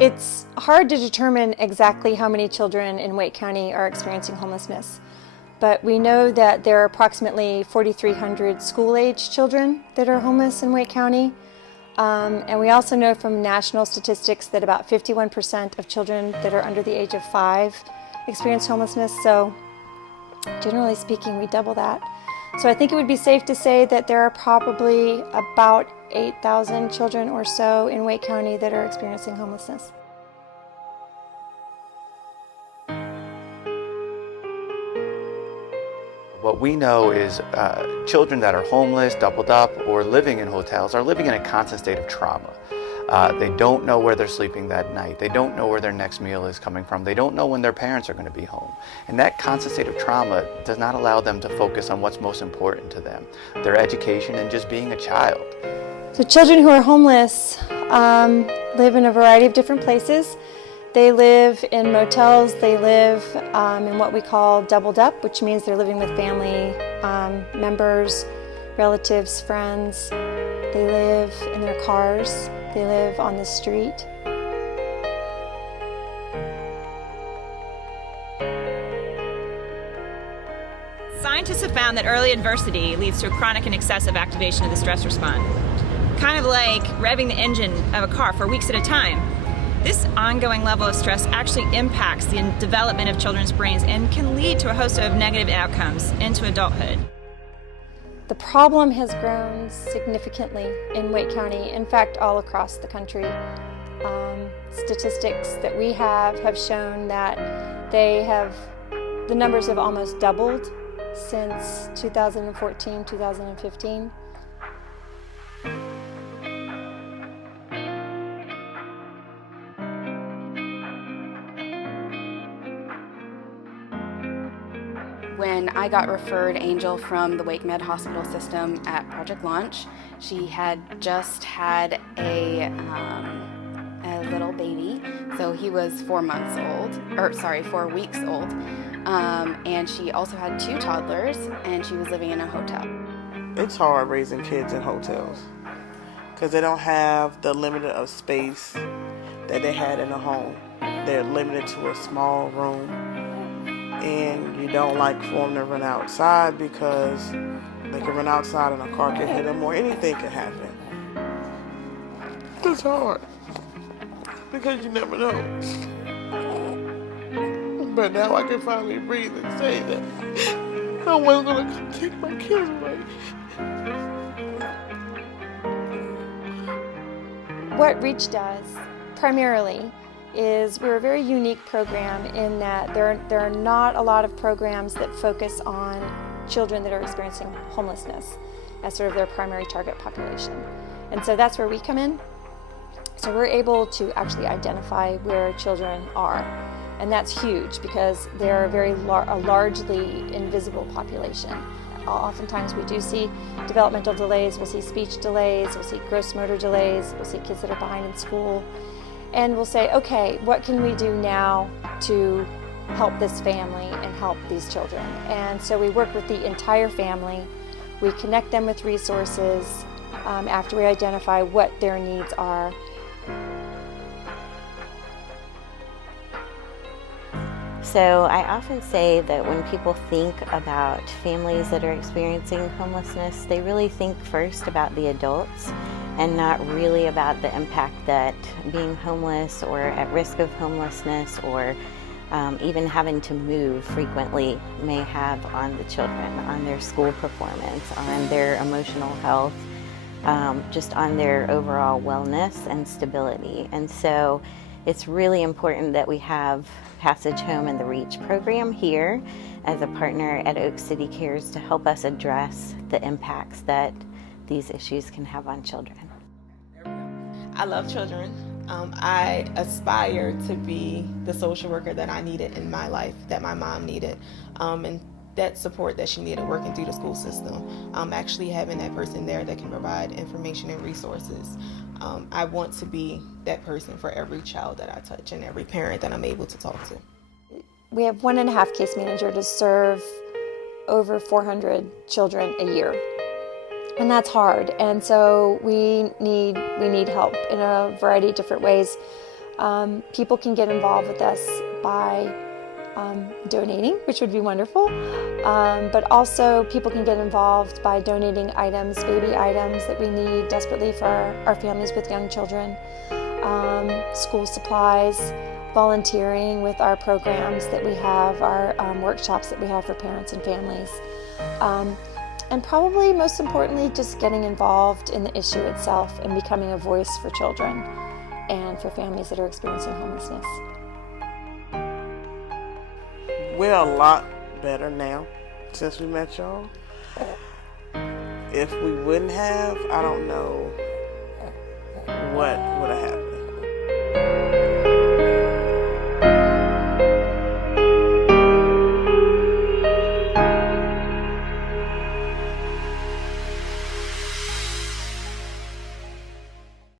It's hard to determine exactly how many children in Wake County are experiencing homelessness, but we know that there are approximately 4,300 school-age children that are homeless in Wake County. And we also know from national statistics that about 51% of children that are under the age of 5 experience homelessness. So generally speaking, we double that. So I think it would be safe to say that there are probably about 8,000 children or so in Wake County that are experiencing homelessness. What we know is children that are homeless, doubled up, or living in hotels are living in a constant state of trauma. They don't know where they're sleeping that night. They don't know where their next meal is coming from. They don't know when their parents are going to be home. And that constant state of trauma does not allow them to focus on what's most important to them, their education and just being a child. So children who are homeless live in a variety of different places. They live in motels, they live in what we call doubled up, which means they're living with family members, relatives, friends. They live in their cars, they live on the street. Scientists have found that early adversity leads to a chronic and excessive activation of the stress response. Kind of like revving the engine of a car for weeks at a time. This ongoing level of stress actually impacts the development of children's brains and can lead to a host of negative outcomes into adulthood. The problem has grown significantly in Wake County, in fact, all across the country. Statistics that we have shown that the numbers have almost doubled since 2014, 2015. When I got referred Angel from the Wake Med Hospital System at Project Launch, she had just had a little baby, so he was 4 weeks old, and she also had 2 toddlers, and she was living in a hotel. It's hard raising kids in hotels because they don't have the limited of space that they had in a home. They're limited to a small room. And you don't like for them to run outside because they can run outside and a car can hit them or anything can happen. It's hard because you never know. But now I can finally breathe and say that no one's going to come take my kids away. What REACH does primarily is we're a very unique program in that there are not a lot of programs that focus on children that are experiencing homelessness as sort of their primary target population. And so that's where we come in. So we're able to actually identify where children are. And that's huge because they're a largely invisible population. Oftentimes we do see developmental delays, we'll see speech delays, we'll see gross motor delays, we'll see kids that are behind in school. And we'll say, okay, what can we do now to help this family and help these children? And so we work with the entire family. We connect them with resources after we identify what their needs are. So I often say that when people think about families that are experiencing homelessness, they really think first about the adults and not really about the impact that being homeless or at risk of homelessness or even having to move frequently may have on the children, on their school performance, on their emotional health, just on their overall wellness and stability. And so it's really important that we have Passage Home and the REACH program here as a partner at Oak City Cares to help us address the impacts that these issues can have on children. I love children. I aspire to be the social worker that I needed in my life, that my mom needed, and that support that she needed working through the school system. Actually having that person there that can provide information and resources. I want to be that person for every child that I touch and every parent that I'm able to talk to. We have 1.5 case manager to serve over 400 children a year. And that's hard, and so we need help in a variety of different ways. People can get involved with us by donating, which would be wonderful, but also people can get involved by donating items, baby items that we need desperately for our families with young children, school supplies, volunteering with our programs that we have, our workshops that we have for parents and families, and probably most importantly, just getting involved in the issue itself and becoming a voice for children and for families that are experiencing homelessness. We're a lot better now since we met y'all. If we wouldn't have, I don't know what would have happened.